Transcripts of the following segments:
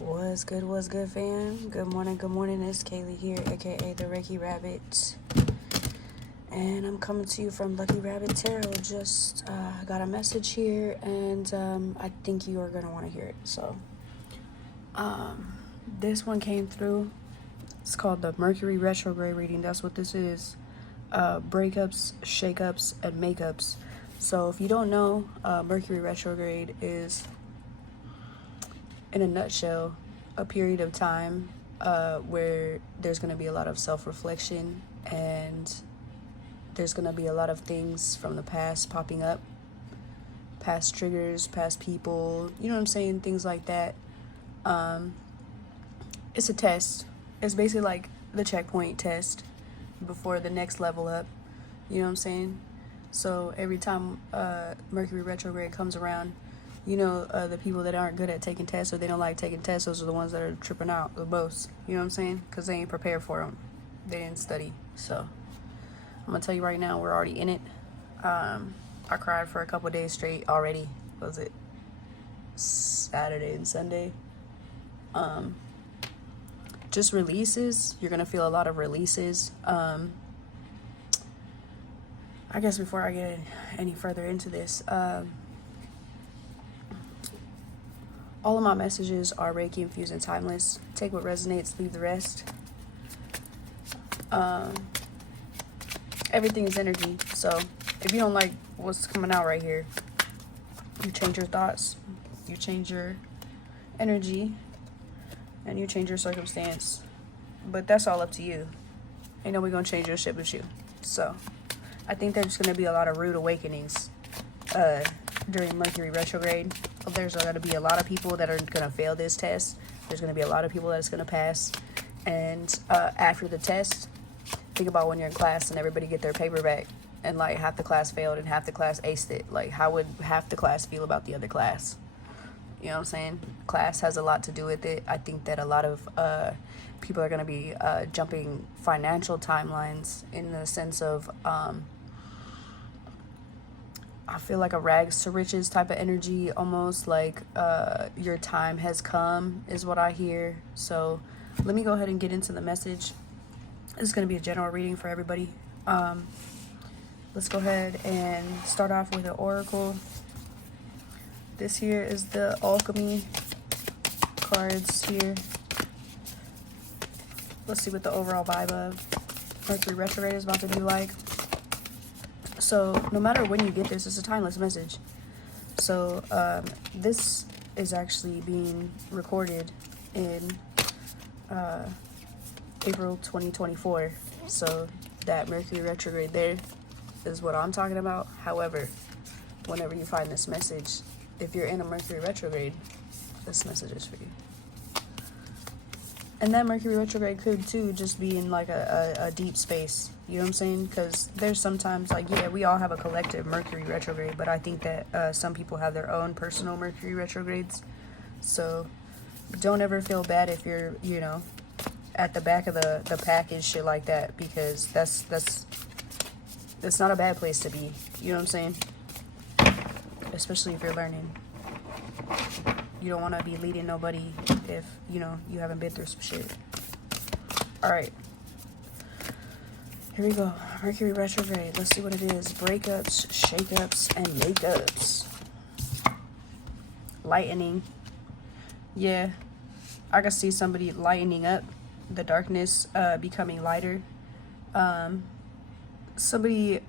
What's good, fam? Good morning. It's Kaylee here, aka the Reiki Rabbit. And I'm coming to you from Lucky Rabbit Tarot. Just got a message here, and I think you are going to want to hear it. So, this one came through. It's called the Mercury Retrograde reading. That's what this is. Breakups, shakeups, and makeups. So, if you don't know, Mercury Retrograde is, in a nutshell, a period of time where there's going to be a lot of self-reflection, and there's going to be a lot of things from the past popping up, past triggers, past people, you know what I'm saying, things like that. It's a test. It's basically like the checkpoint test before the next level up, you know what I'm saying? So every time Mercury retrograde comes around, you know, the people that aren't good at taking tests or they don't like taking tests, those are the ones that are tripping out the most. You know what I'm saying? Because they ain't prepared for them. They didn't study. So I'm going to tell you right now, we're already in it. I cried for a couple of days straight already. Was it Saturday and Sunday? Just releases. You're going to feel a lot of releases. I guess before I get any further into this, all of my messages are Reiki infused and timeless. Take what resonates, leave the rest. Everything is energy. So if you don't like what's coming out right here, you change your thoughts, you change your energy, and you change your circumstance. But that's all up to you. Ain't nobody gonna change your shit but you. So I think there's gonna be a lot of rude awakenings during Mercury retrograde. There's going to be a lot of people that are going to fail this test. There's going to be a lot of people that's going to pass. And after the test, think about when you're in class and everybody get their paper back and like half the class failed and half the class aced it. Like, how would half the class feel about the other class? You know what I'm saying? Class has a lot to do with it. I think that a lot of people are going to be jumping financial timelines in the sense of I feel like a rags to riches type of energy, almost like your time has come is what I hear. So let me go ahead and get into the message. This is going to be a general reading for everybody. Let's go ahead and start off with an oracle. This here is the alchemy cards here. Let's see what the overall vibe of Mercury retrograde is about to be like. So no matter when you get this, it's a timeless message. So this is actually being recorded in April 2024. So that Mercury retrograde there is what I'm talking about. However, whenever you find this message, if you're in a Mercury retrograde, this message is for you. And that Mercury retrograde could too just be in like a deep space. You know what I'm saying? Because there's sometimes like, yeah, we all have a collective Mercury retrograde, but I think that some people have their own personal Mercury retrogrades. So don't ever feel bad if you're, you know, at the back of the pack and shit like that, because that's not a bad place to be. You know what I'm saying? Especially if you're learning. You don't want to be leading nobody if, you know, you haven't been through some shit. All right. Here we go. Mercury retrograde. Let's see what it is. Breakups, shakeups, and makeups. Lightening. Yeah. I can see somebody lightening up. The darkness becoming lighter. Somebody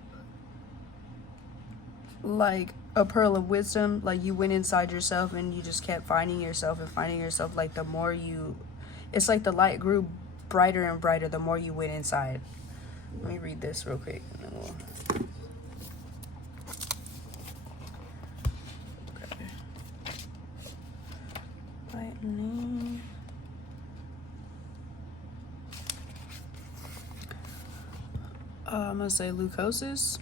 like a pearl of wisdom, like you went inside yourself and you just kept finding yourself, like the more you, it's like the light grew brighter and brighter the more you went inside. Let me read this real quick and then we'll... Okay. Lightning. I'm gonna say leucosis.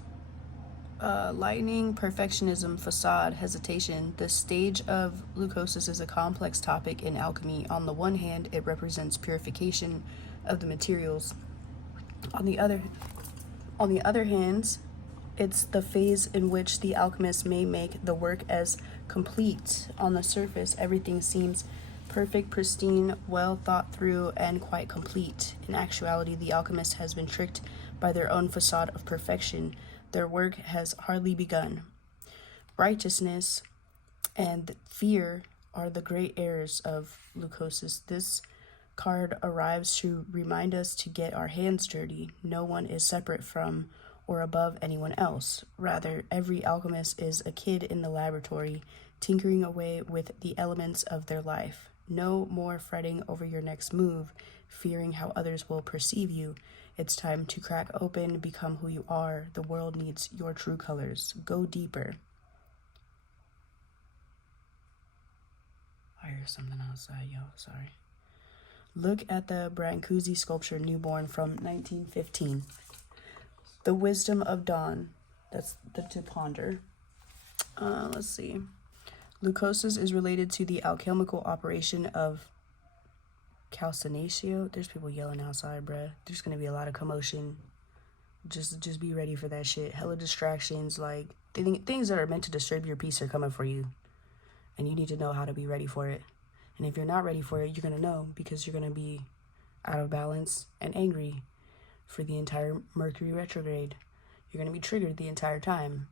Lightning, perfectionism, facade, hesitation. The stage of leucosis is a complex topic in alchemy. On the one hand, it represents purification of the materials. On the other hand, it's the phase in which the alchemist may make the work as complete. On the surface, everything seems Perfect, pristine, well thought through, and quite complete. In actuality, the alchemist has been tricked by their own facade of perfection. Their work has hardly begun. Righteousness and fear are the great errors of leucosis. This card arrives to remind us to get our hands dirty. No one is separate from or above anyone else. Rather, every alchemist is a kid in the laboratory, tinkering away with the elements of their life. No more fretting over your next move, fearing how others will perceive you. It's time to crack open, become who you are. The world needs your true colors. Go deeper. I hear something outside, yo. Sorry. Look at the Brancusi sculpture, Newborn, from 1915. The wisdom of dawn. That's the to ponder. Let's see. Leucosis is related to the alchemical operation of calcinatio. There's people yelling outside, bruh. There's gonna be a lot of commotion. Just be ready for that shit. Hella distractions, like things that are meant to disturb your peace are coming for you, and you need to know how to be ready for it. And if you're not ready for it, you're gonna know, because you're gonna be out of balance and angry for the entire Mercury retrograde. You're gonna be triggered the entire time,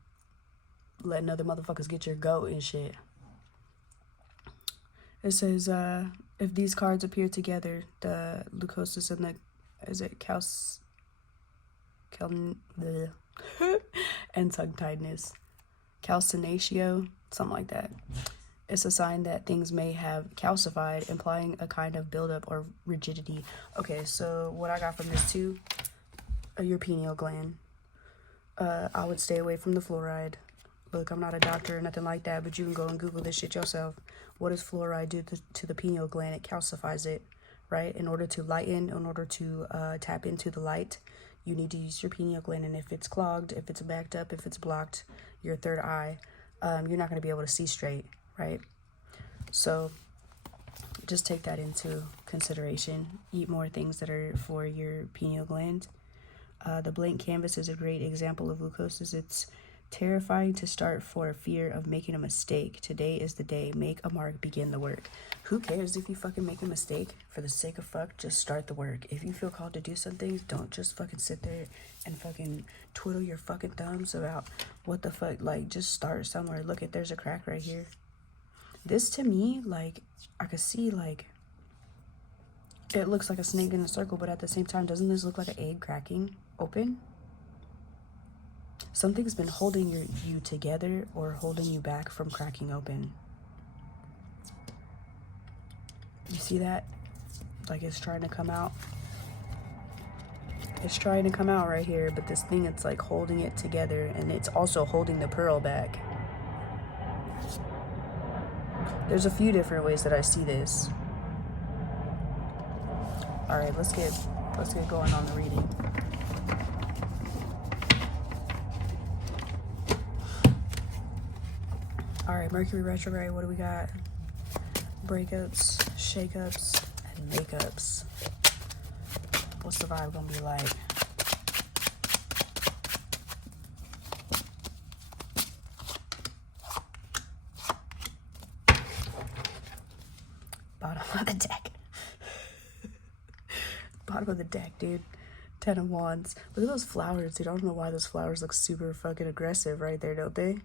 letting other motherfuckers get your goat and shit. It says, if these cards appear together, the leucosis and the, is it and tongue-tiedness, calcinatio, something like that. It's a sign that things may have calcified, implying a kind of buildup or rigidity. Okay, so what I got from this too, your pineal gland. I would stay away from the fluoride. Look, I'm not a doctor or nothing like that, but you can go and Google this shit yourself. What does fluoride do to the pineal gland? It calcifies it, right? In order to lighten, in order to tap into the light, you need to use your pineal gland. And if it's clogged, if it's backed up, if it's blocked, your third eye, you're not going to be able to see straight, right? So just take that into consideration. Eat more things that are for your pineal gland. The blank canvas is a great example of leucosis. It's terrifying to start for fear of making a mistake. Today is the day. Make a mark, begin the work. Who cares if you fucking make a mistake? For the sake of fuck, just start the work. If you feel called to do something, don't just fucking sit there and fucking twiddle your fucking thumbs about what the fuck. Like, just start somewhere. Look, at there's a crack right here. This to me, like, I could see, like, it looks like a snake in a circle, but at the same time, doesn't this look like an egg cracking open? Something's been holding you together or holding you back from cracking open. You see that? Like, it's trying to come out. It's trying to come out right here, but this thing, it's like holding it together, and it's also holding the pearl back. There's a few different ways that I see this. All right, let's get going on the reading. All right, Mercury retrograde, what do we got? Breakups, shakeups, and makeups. What's the vibe gonna be like? Bottom of the deck. Bottom of the deck, dude. 10 of Wands. Look at those flowers, dude. I don't know why those flowers look super fucking aggressive right there, don't they?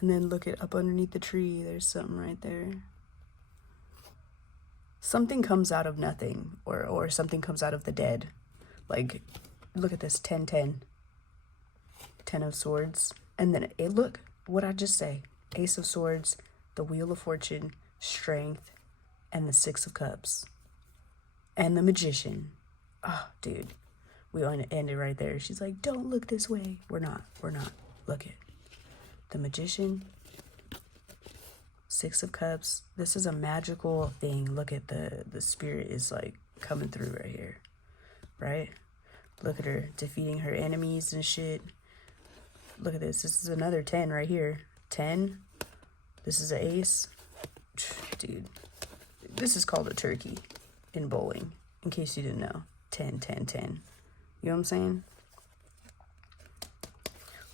And then look at up underneath the tree. There's something right there. Something comes out of nothing, or something comes out of the dead. Like, look at this, 10-10. 10 of Swords. And then, look, what'd I just say? Ace of Swords, the Wheel of Fortune, Strength, and the 6 of Cups. And the Magician. Oh, dude. We want to end it right there. She's like, don't look this way. We're not. Look it. The Magician, 6 of Cups. This is a magical thing. Look at the spirit is like coming through right here, right? Look at her defeating her enemies and shit. Look at this. This is another 10 right here. 10. This is an ace. Dude, this is called a turkey in bowling, in case you didn't know. 10, 10, 10. You know what I'm saying?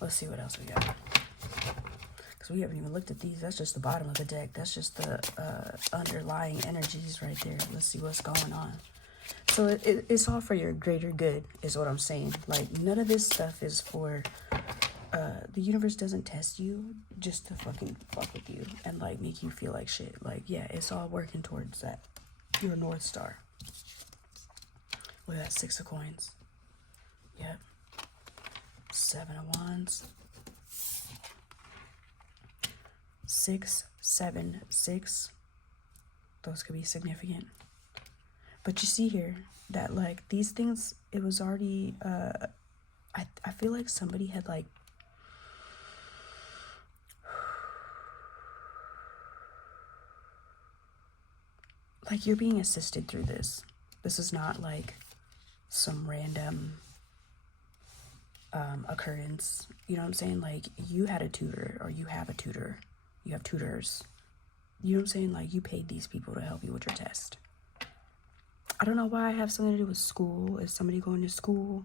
Let's see what else we got. because we haven't even looked at these. That's just the bottom of the deck. That's just the underlying energies right there. Let's see what's going on. So it's all for your greater good, is what I'm saying. Like, none of this stuff is for, the universe doesn't test you just to fucking fuck with you and, like, make you feel like shit. Like, yeah, it's all working towards that. Your North Star. Look at that, 6 of coins. Yep. 7 of wands. 6, 7, 6. Those could be significant. But you see here that, like, these things, it was already, I feel like somebody had, like, you're being assisted through this. This is not, like, some random occurrence. You know what I'm saying? Like, you had a tutor, or you have a tutor. You have tutors. You know what I'm saying? Like, you paid these people to help you with your test. I don't know why I have something to do with school. Is somebody going to school?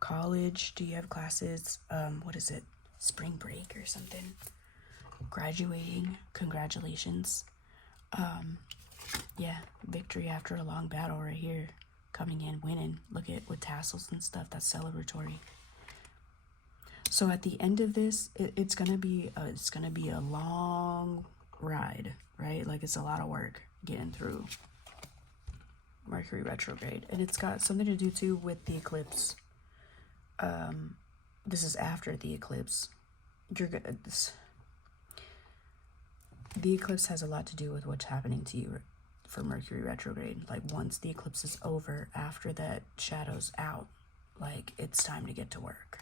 College? Do you have classes? What is it? Spring break or something? Graduating? Congratulations. Yeah, victory after a long battle right here. Coming in, winning. Look at with tassels and stuff. That's celebratory. So at the end of this, it's gonna be a long ride, right? Like, it's a lot of work getting through Mercury retrograde, and it's got something to do too with the eclipse. This is after the eclipse. The eclipse has a lot to do with what's happening to you for Mercury retrograde. Like, once the eclipse is over, after that shadow's out, like, it's time to get to work.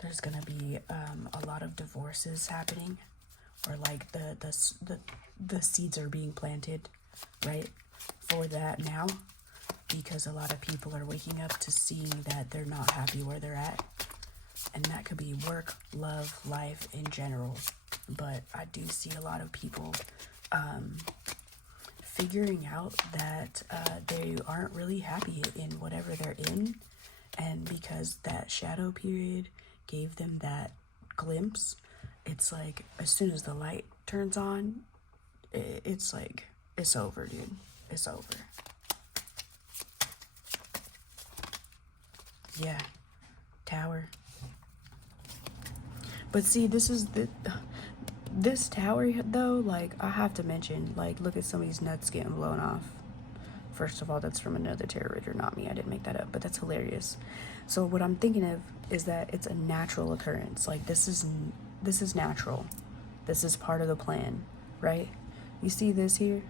There's gonna be a lot of divorces happening, or like the seeds are being planted, right, for that now, because a lot of people are waking up to seeing that they're not happy where they're at, and that could be work, love, life in general. But I do see a lot of people figuring out that they aren't really happy in whatever they're in, and because that shadow period gave them that glimpse, it's like, as soon as the light turns on, it's like, it's over, dude. It's over. Yeah. Tower. But see, this tower, though, like, I have to mention, like, look at somebody's nuts getting blown off. First of all, that's from another tarot reader, not me. I didn't make that up, but that's hilarious. So what I'm thinking of is that it's a natural occurrence. Like, this is natural. This is part of the plan, right? You see this here?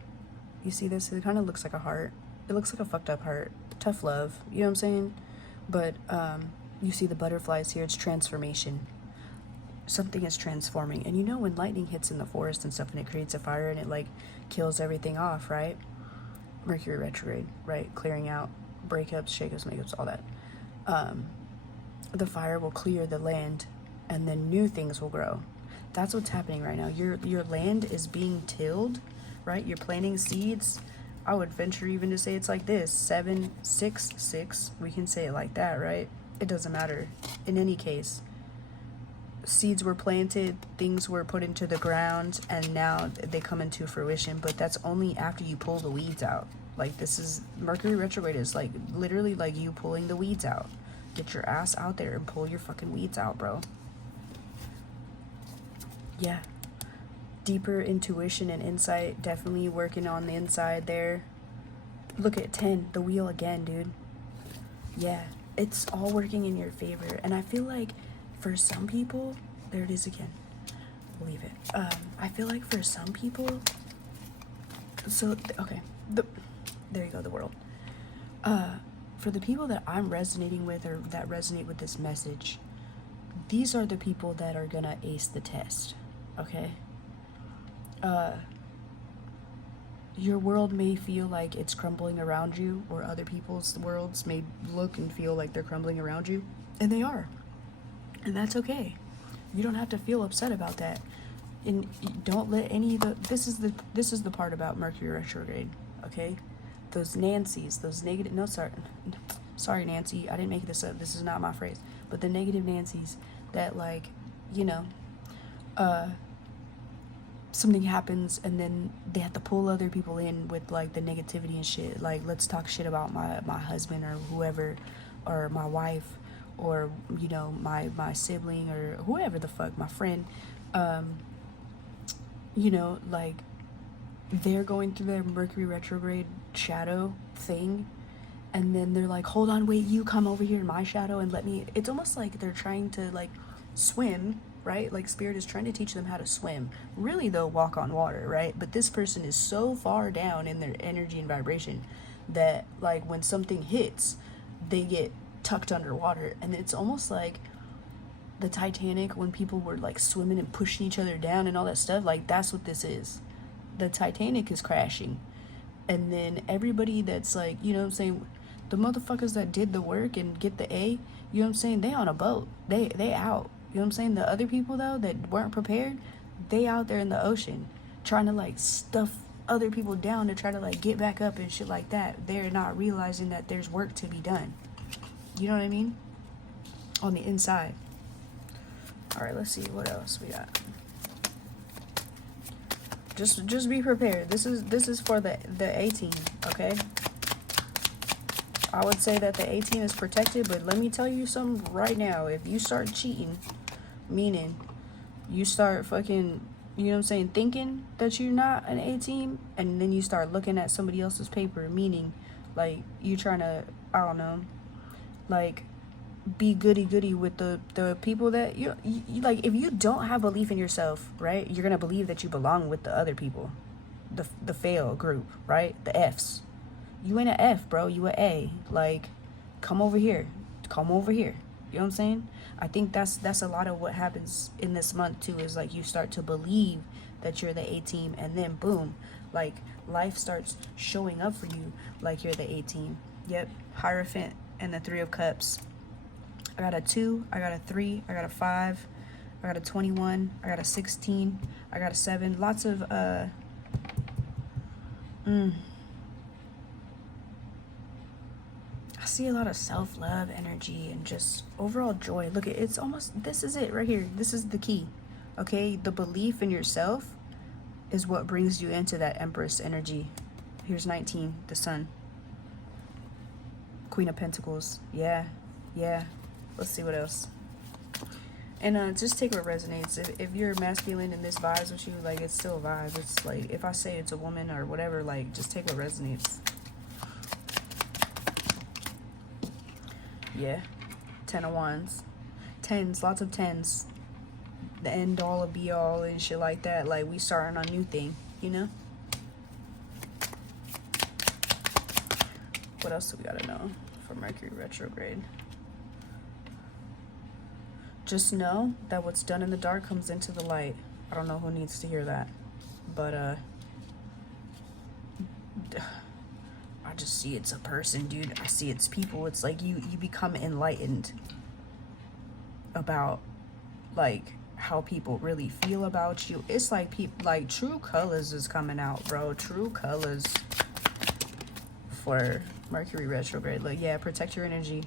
You see this? It kind of looks like a heart. It looks like a fucked up heart. Tough love. You know what I'm saying? But you see the butterflies here. It's transformation. Something is transforming. And you know, when lightning hits in the forest and stuff and it creates a fire and it, like, kills everything off, right? Mercury retrograde, right? Clearing out, breakups, shakeups, makeups, all that. The fire will clear the land, and then new things will grow. That's what's happening right now. Your land is being tilled, right? You're planting seeds. I would venture even to say it's like this: 7, 6, 6. We can say it like that, right? It doesn't matter. In any case, seeds were planted, things were put into the ground, and now they come into fruition. But that's only after you pull the weeds out. Like, this is Mercury retrograde is like literally like you pulling the weeds out. Get your ass out there and pull your fucking weeds out, bro. Yeah. Deeper intuition and insight, definitely working on the inside there. Look at 10, the wheel again, dude. Yeah, it's all working in your favor. And I feel like for some people, there it is again. Leave it. I feel like for some people, so, okay, there you go, the world. For the people that I'm resonating with, or that resonate with this message, these are the people that are gonna ace the test, okay? Your world may feel like it's crumbling around you, or other people's worlds may look and feel like they're crumbling around you, and they are. And that's okay. You don't have to feel upset about that. And don't let any of the, this is the part about Mercury retrograde, okay? Those Nancys, those negative, no, sorry Nancy, I didn't make this up, this is not my phrase, but the negative Nancys that, like, you know, something happens and then they have to pull other people in with like the negativity and shit. Like, let's talk shit about my husband or whoever, or my wife, or, you know, my sibling, or whoever the fuck, my friend. You know, like, they're going through their Mercury retrograde shadow thing, and then they're like, hold on, wait, you come over here in my shadow and let me. It's almost like they're trying to, like, swim, right? Like, spirit is trying to teach them how to swim. Really, though, walk on water, right? But this person is so far down in their energy and vibration that, like, when something hits, they get tucked underwater. And it's almost like the Titanic, when people were, like, swimming and pushing each other down and all that stuff. Like, that's what this is. The Titanic is crashing. And then everybody that's, like, you know what I'm saying, the motherfuckers that did the work and get the A, you know what I'm saying, they on a boat. They out. You know what I'm saying? The other people, though, that weren't prepared, they out there in the ocean trying to, like, stuff other people down to try to, like, get back up and shit like that. They're not realizing that there's work to be done. You know what I mean? On the inside. All right, let's see what else we got. Just be prepared. This is for the 18, okay? I would say that the 18 is protected, but let me tell you something right now. If you start cheating, meaning you start fucking, you know what I'm saying, thinking that you're not an 18, and then you start looking at somebody else's paper, meaning, like, you trying to, I don't know, like, be goody-goody with the people that you like. If you don't have belief in yourself, right, you're gonna believe that you belong with the other people, the fail group, right, the Fs. You ain't an F, bro, you an A. Like, come over here, you know what I'm saying? I think that's a lot of what happens in this month too, is like you start to believe that you're the A team, and then boom, like, life starts showing up for you like you're the A team. Yep, Hierophant and the 3 of Cups. I got a 2, I got a 3, I got a 5, I got a 21, I got a 16, I got a 7. Lots of I see a lot of self-love energy and just overall joy. Look, it's almost, this is it right here. This is the key. Okay, the belief in yourself is what brings you into that Empress energy. Here's 19, the Sun. Queen of Pentacles. Yeah. Let's see what else. And just take what resonates. If you're masculine and this vibes with you, like, it's still a vibe. It's like, if I say it's a woman or whatever, like, just take what resonates. Yeah. 10 of Wands. 10s, lots of 10s. The end all of be all and shit like that. Like, we starting a new thing, you know? What else do we gotta know for Mercury retrograde? Just know that what's done in the dark comes into the light. I don't know who needs to hear that, but I just see it's a person, dude. I see it's people. It's like you become enlightened about, like, how people really feel about you. It's like like, true colors is coming out, bro. True colors for Mercury retrograde. Like, yeah, protect your energy.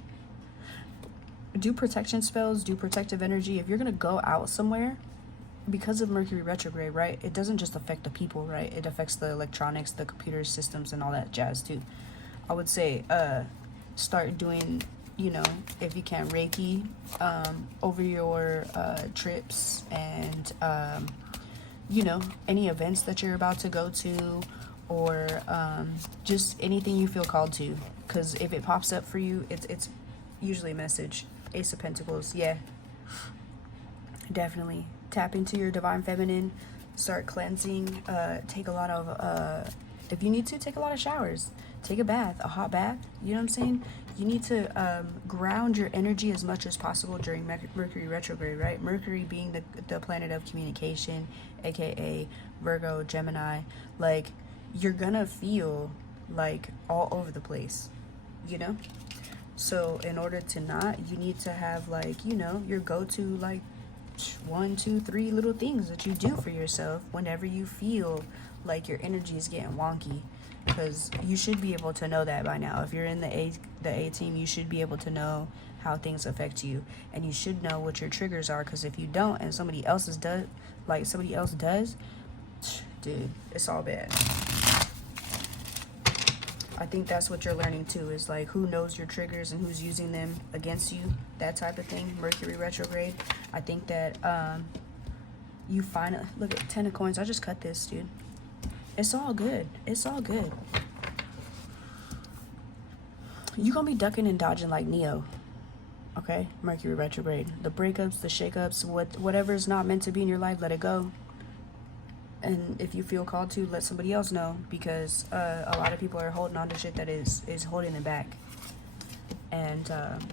Do protection spells, do protective energy. If you're gonna go out somewhere, because of Mercury retrograde, right, it doesn't just affect the people, right? It affects the electronics, the computer systems, and all that jazz too. I would say start doing, you know, if you can, Reiki over your trips, and you know, any events that you're about to go to, or just anything you feel called to, because if it pops up for you, it's usually a message. Ace of Pentacles. Yeah, definitely tap into your divine feminine, start cleansing, take a lot of if you need to, take a lot of showers, take a bath, a hot bath, you know what I'm saying? You need to ground your energy as much as possible during Mercury retrograde, right? Mercury being the planet of communication, aka Virgo, Gemini. Like, you're gonna feel like all over the place, you know? So in order to not, you need to have, like, you know, your go-to, like, 1, 2, 3 little things that you do for yourself whenever you feel like your energy is getting wonky. Because you should be able to know that by now. If you're in the A team, you should be able to know how things affect you, and you should know what your triggers are, because if you don't and somebody else does, dude, it's all bad. I think that's what you're learning too, is like who knows your triggers and who's using them against you, that type of thing. Mercury retrograde. I think that you finally look at 10 of coins. I just cut this, dude. It's all good. It's all good. You're gonna be ducking and dodging like Neo. Okay? Mercury retrograde. The breakups, the shakeups, whatever's not meant to be in your life, let it go. And if you feel called to, let somebody else know, because a lot of people are holding on to shit that is holding them back. And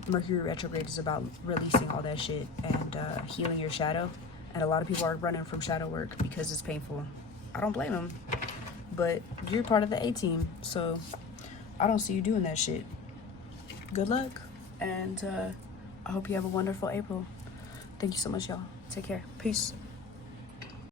Mercury retrograde is about releasing all that shit and healing your shadow. And a lot of people are running from shadow work because it's painful. I don't blame them, but you're part of the A-team, so I don't see you doing that shit. Good luck, and I hope you have a wonderful April. Thank you so much, y'all. Take care. Peace.